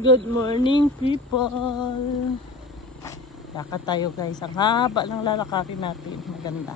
Good morning, people. Lakad tayo, guys. Ang haba ng lalakarin natin. Maganda.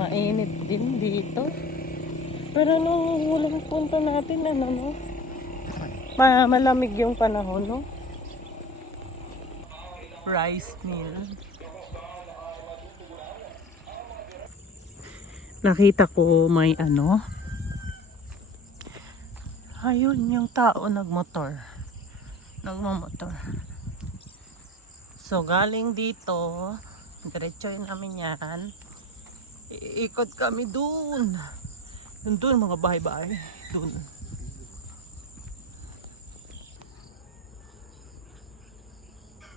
Mainit din dito. Pero nung hulang punta natin, no? Malamig yung panahon, no? Rice mill. Nakita ko may ayun yung tao nagmotor. Nagmamotor. So galing dito, diretsoin namin yan. Iikot kami dun. Dun mga bahay-bahay. Dun.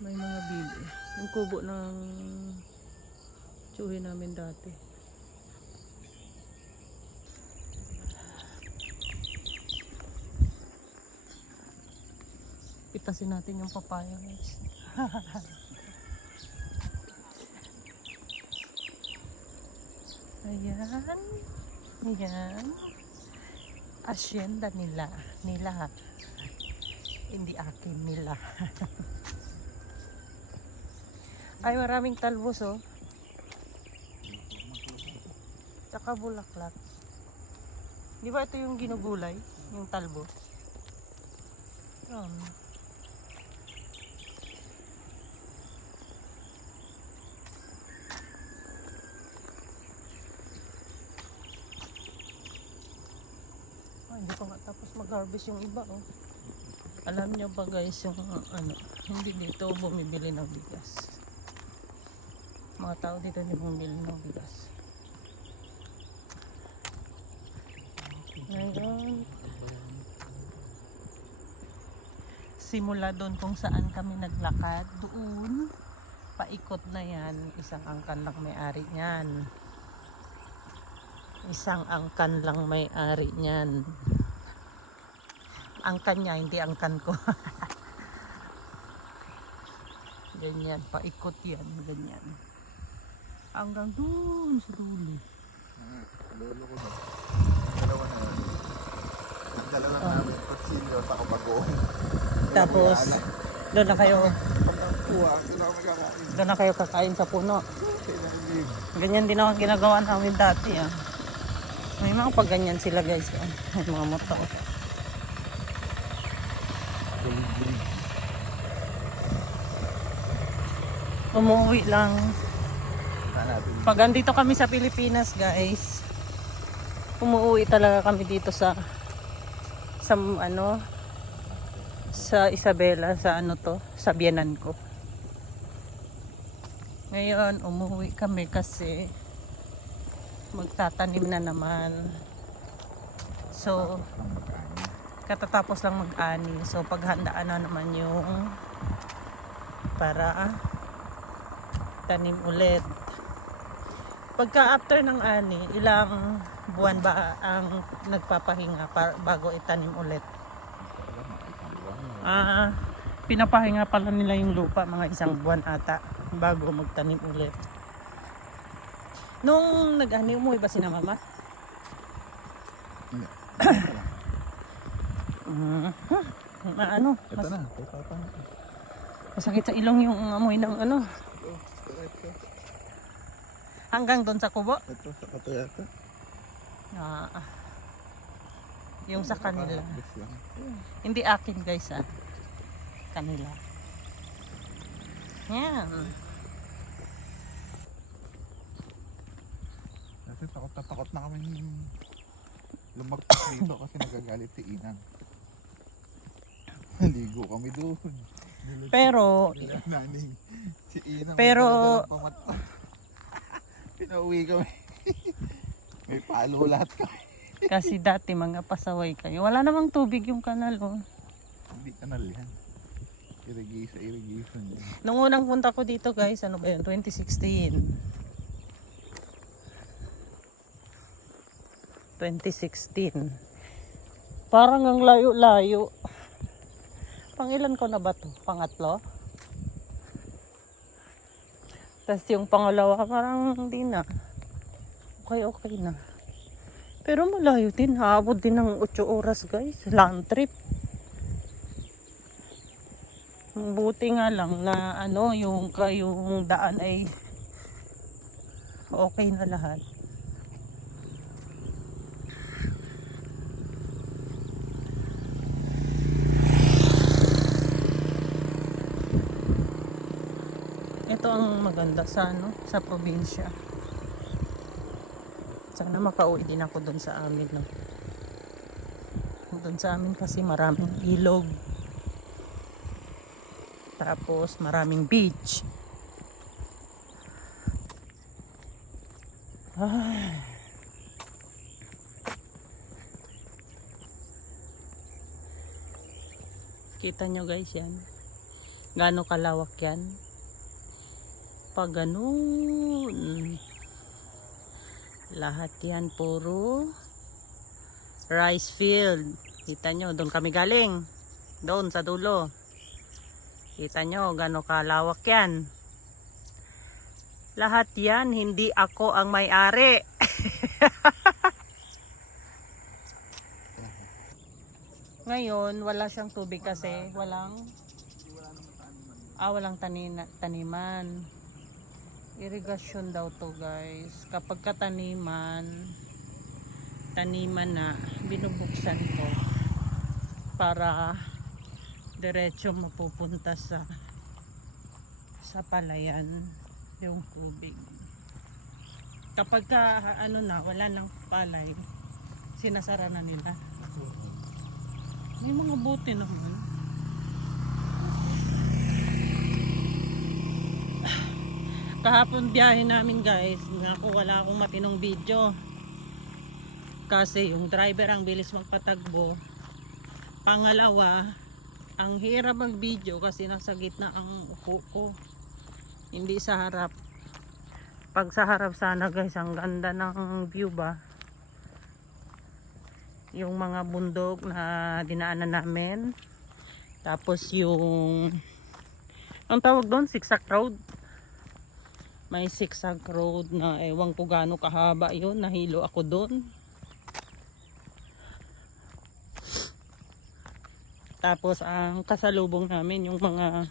May mga bili. Yung kubo ng tsuhi namin dati. Pitasin natin yung papaya, guys. Ayan. Ayan. Asyenda nila. Nila. Hindi akin nila. Ay, maraming talbos, oh. Tsaka bulaklak. Di ba ito yung ginugulay? Yung talbos? Hindi ko nga tapos mag-harvest yung iba, oh. Alam nyo ba, guys, yung hindi dito bumibili ng bigas. Mga tao dito hindi bumibili ng bigas. Ngayon, simula doon kung saan kami naglakad, doon, paikot na yan, isang angkan lang may-ari niyan. Isang angkan lang may-ari niyan. Angkan niya, hindi angkan ko. Ganyan, paikot yan, ganyan. Hanggang doon sa dulo. Lolo ko na. Dalawa na yan. Dalawa na namin kutsilyo at ako bagoong. Tapos, doon na kayo, Doon na kayo kakain sa puno. Ganyan din ako ginagawa namin dati. May mga pag ganyan sila, guys. May mga motor. Umuwi lang. Pag andito kami sa Pilipinas, guys, umuwi talaga kami dito sa Isabela, sa biyenan ko. Ngayon, umuwi kami kasi magtatanim na naman. So, katatapos lang mag-ani. So, paghandaan na naman yung para tanim ulit. Pagka after ng ani, ilang buwan ba ang nagpapahinga bago itanim ulit? Pinapahinga pala nila yung lupa, mga 1 buwan ata bago magtanim ulit. Nung nag-ani, umuwi ba si na mama? Ito na. Masakit sa ilong yung amoy ng hanggang doon sa kubo? Ito sa katayata. Yung sa kanila. Hindi akin, guys, kanila. Yan. Kasi takot na kami lumagpas dito kasi nagagalit si Inang. Naligo kami doon. Pero si Inang pinauwi kami. May palo lahat kami. Kasi dati mga pasaway kayo. Wala namang tubig yung kanal, oh. Hindi kanal yan. Irrigation yan. Nung unang punta ko dito guys, ano ba yun? 2016. 2016. Parang ang layo-layo. Pangilan ko na ba to? Pangatlo? Tapos yung pangalawa, parang hindi na. Okay na. Pero malayo din. Haabot din ng 8 oras guys. Land trip. Buti nga lang na ano, yung daan ay okay na lahat. Ito ang maganda sa ano, sa probinsya. Sana makauwi din ako doon sa amin, no. Doon sa amin kasi maraming ilog. Tapos maraming beach. Kita nyo guys yan. Gaano kalawak yan. Pag ganun. Lahat yan puro rice field. Kita nyo, doon kami galing. Doon sa dulo. Kita nyo, gano'ng kalawak yan. Lahat yan, hindi ako ang may-ari. Ngayon, wala siyang tubig kasi walang taniman. Irrigation daw to guys. Kapag taniman na, binubuksan ko para diretso mapupunta sa palayan yung tubig. Kapag ano na, wala nang palay, sinasara na nila. May mga bote naman. Kahapon biyahe namin guys, naku, wala akong matinong video. Kasi yung driver ang bilis magpatagbo. Pangalawa, ang hirap mag video kasi nasa gitna ang upo ko. Hindi sa harap. Pag sa harap sana guys, ang ganda ng view ba. Yung mga bundok na dinaanan namin. Tapos yung, ang tawag doon, zigzag road. May zigzag road na ewan ko gaano kahaba yun. Nahilo ako doon. Tapos ang kasalubong namin yung mga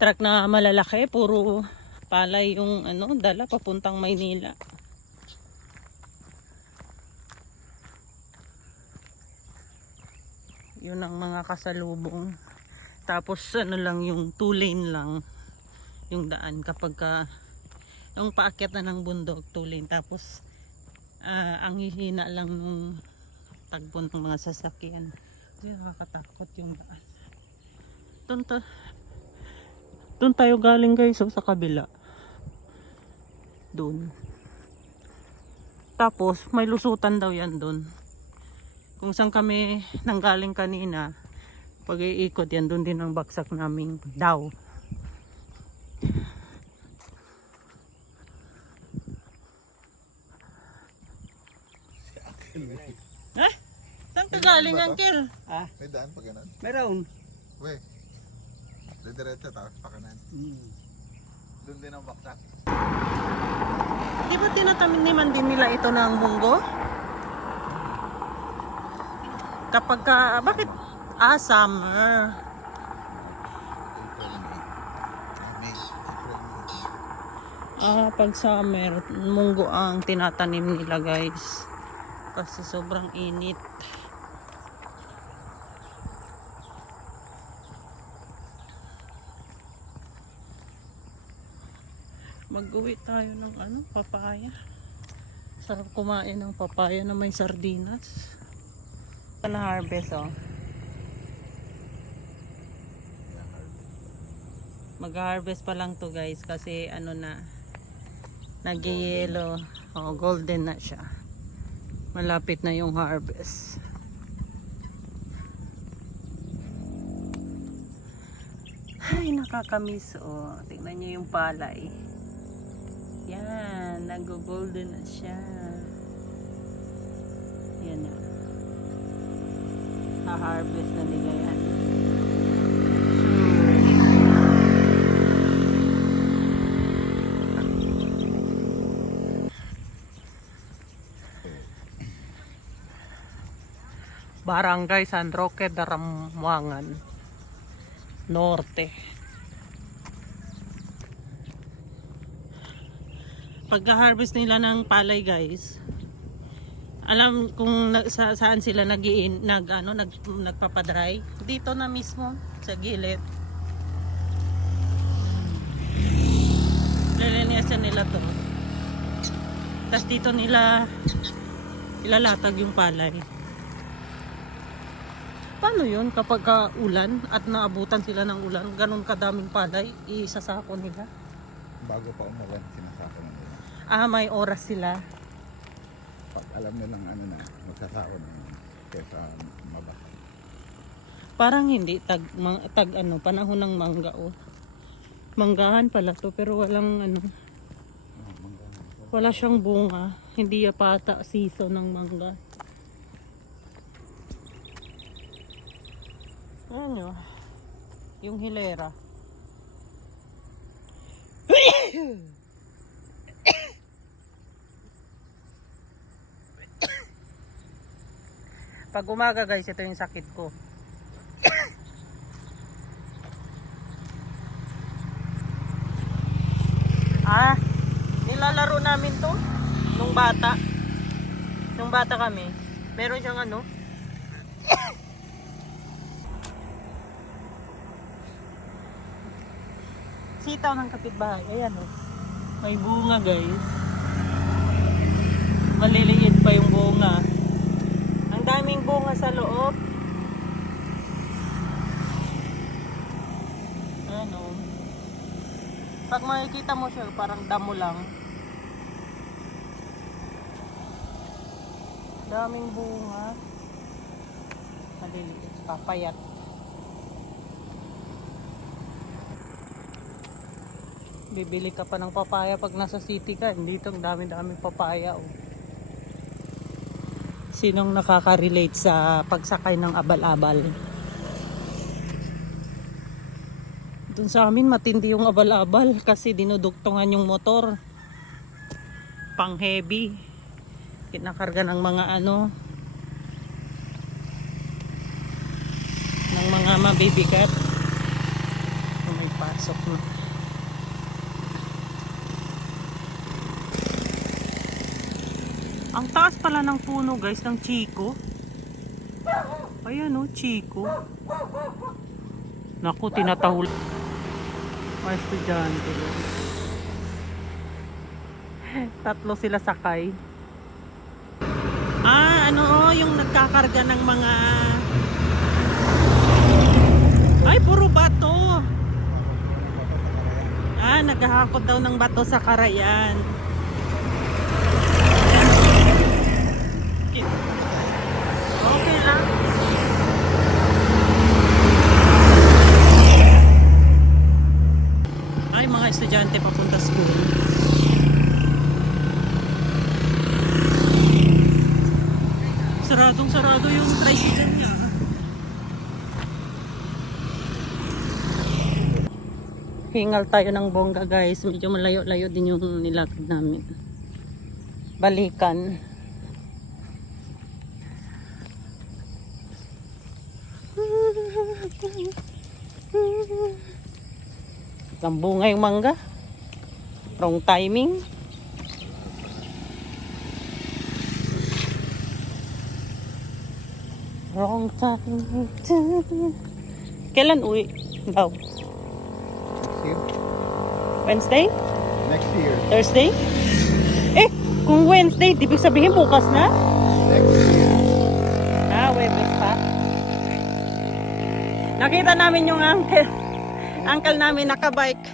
truck na malalaki, puro palay yung ano, dala papuntang Maynila. Yun ang mga kasalubong. Tapos ano lang, yung 2 lane lang yung daan kapag yung paakyat na ng bundok, 2 lane. Tapos ang hihina lang ng tagpo ng mga sasakyan. Kasi nakakatakot yung daan. Doon tayo galing guys, oh, sa kabila. Doon. Tapos may lusutan daw yan doon. Kung saan kami nanggaling kanina, pag iikot yan, doon din ang baksak naming daw. Eh? Saan ka galing, Uncle? May daan pa ganun? Meron. We. Diretso tapos pa kanan. Doon din ang baksak. Di ba tinataniman din nila ito ng munggo? Kapag bakit? Summer. Pag summer, munggo ang tinatanim nila guys. Kasi sobrang init. Mag-uwi tayo ng ano, papaya. Sarap kumain ng papaya na may sardinas. Na harvest, oh. Mag-harvest pa lang to guys kasi ano na, Nag-yellow. Oh, golden na siya. Malapit na yung harvest. Ay, nakakamiss. Oh, tingnan nyo yung palay. Yan, nag-golden na siya. Yan na. Ha-harvest na nila yan. Barangay San Roque, Daramwangan Norte. Pagka-harvest nila ng palay, guys, alam kung saan sila nagpapadry? Dito na mismo sa gilid. Lilinisan nila to. Tapos dito nila ilalatag yung palay. Paano yun kapag ulan at naabutan sila ng ulan, ganun kadaming palay, isasako nila? Bago pa umulan, sinasako na nila. Ah, may oras sila. Pag alam nilang ano na, magsasako na yun. Kesa mabasa. Parang hindi panahon ng mangga, oh. Manggahan pala to, pero walang wala siyang bunga. Hindi yata season ng mangga. Ayan yun. Yung hilera. Pag umaga, guys, ito yung sakit ko. Nilalaro namin to nung bata. Nung bata kami. Meron siyang sitaw ng kapitbahay. Ayan, oh. May bunga, guys. Maliliit pa yung bunga. Ang daming bunga sa loob. Ano? Pag makikita mo siya, parang damo lang. Daming bunga. Maliliit. Papayat. Bibili ka pa ng papaya pag nasa city ka. Dito ang dami-daming papaya, oh. Sinong nakaka-relate sa pagsakay ng abal-abal? Doon sa amin matindi yung abal-abal kasi dinuduktungan yung motor. Pang heavy. Kinakarga ng mga ng mga mabibigat. May pasok na. Ang taas pala ng puno, guys, ng chiko. Ayan, oh, chiko. Naku, tinatahul. Mga estudyante. Tatlo sila sakay. Yung nagkakarga ng mga... Ay, puro bato. Naghahakot daw ng bato sa karayan. Okay lang. Ay, mga estudyante papunta school. Saradong sarado yung tricycle niya. Hingal tayo ng bongga, guys. Medyo malayo-layo din yung nilakad namin. Balikan. Lambunga yung mangga. Wrong timing. Wrong timing. Kailan uwi daw? Wednesday? Next year. Thursday? Kung Wednesday, di ibig sabihin bukas na? Next year. Webes pa. Nakita namin yung uncle namin nakabike.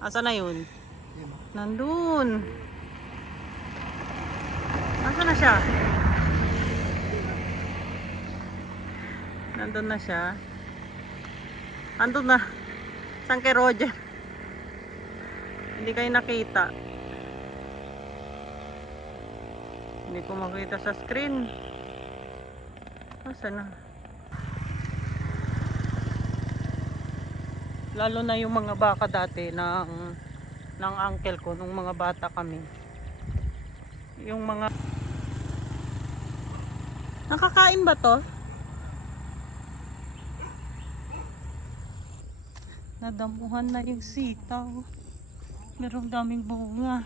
Asa na yun? Yun. Nandun. Nasaan na siya? Nandun na siya. Nandun na. Saan kay Roger? Hindi kayo nakita. Hindi ko makita sa screen. Nasaan na? Lalo na yung mga baka dati ng uncle ko nung mga bata kami. Yung mga nakakain ba to? Nadamuhan na yung sitaw. Merong daming bunga.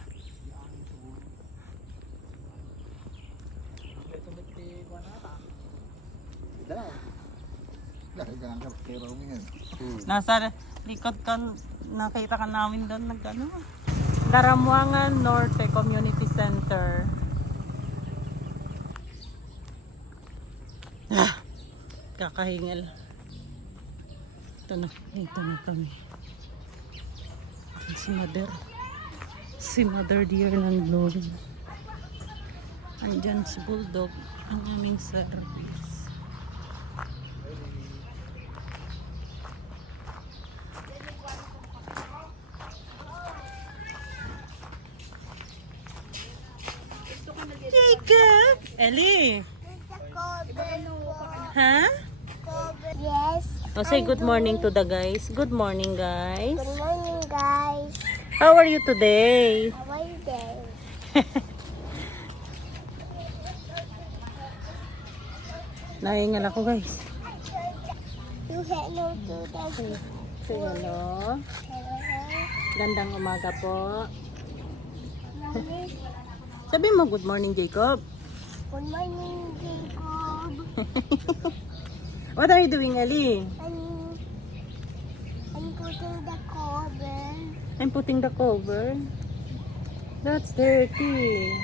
Dahil ka nga kay Romy yan. Nasa likod ka, nakita ka namin doon nagano. Karamuangan Norte Community Center. Kakahingal. Ito na kami. Si Mother Dear ng Glory. Andyan si Bulldog, ang aming service. Jacob! Ellie! Ha? Yes. Oh, say good morning to the guys. Good morning, guys. Good morning, guys. How are you today? How are you doing? Nahingal ako, guys. You hello to the Say hello. hello. Gandang umaga po. Mommy. Sabi mo, good morning, Jacob. Good morning, Jacob. What are you doing, Ellie? I'm putting the cover. I'm putting the cover. That's dirty.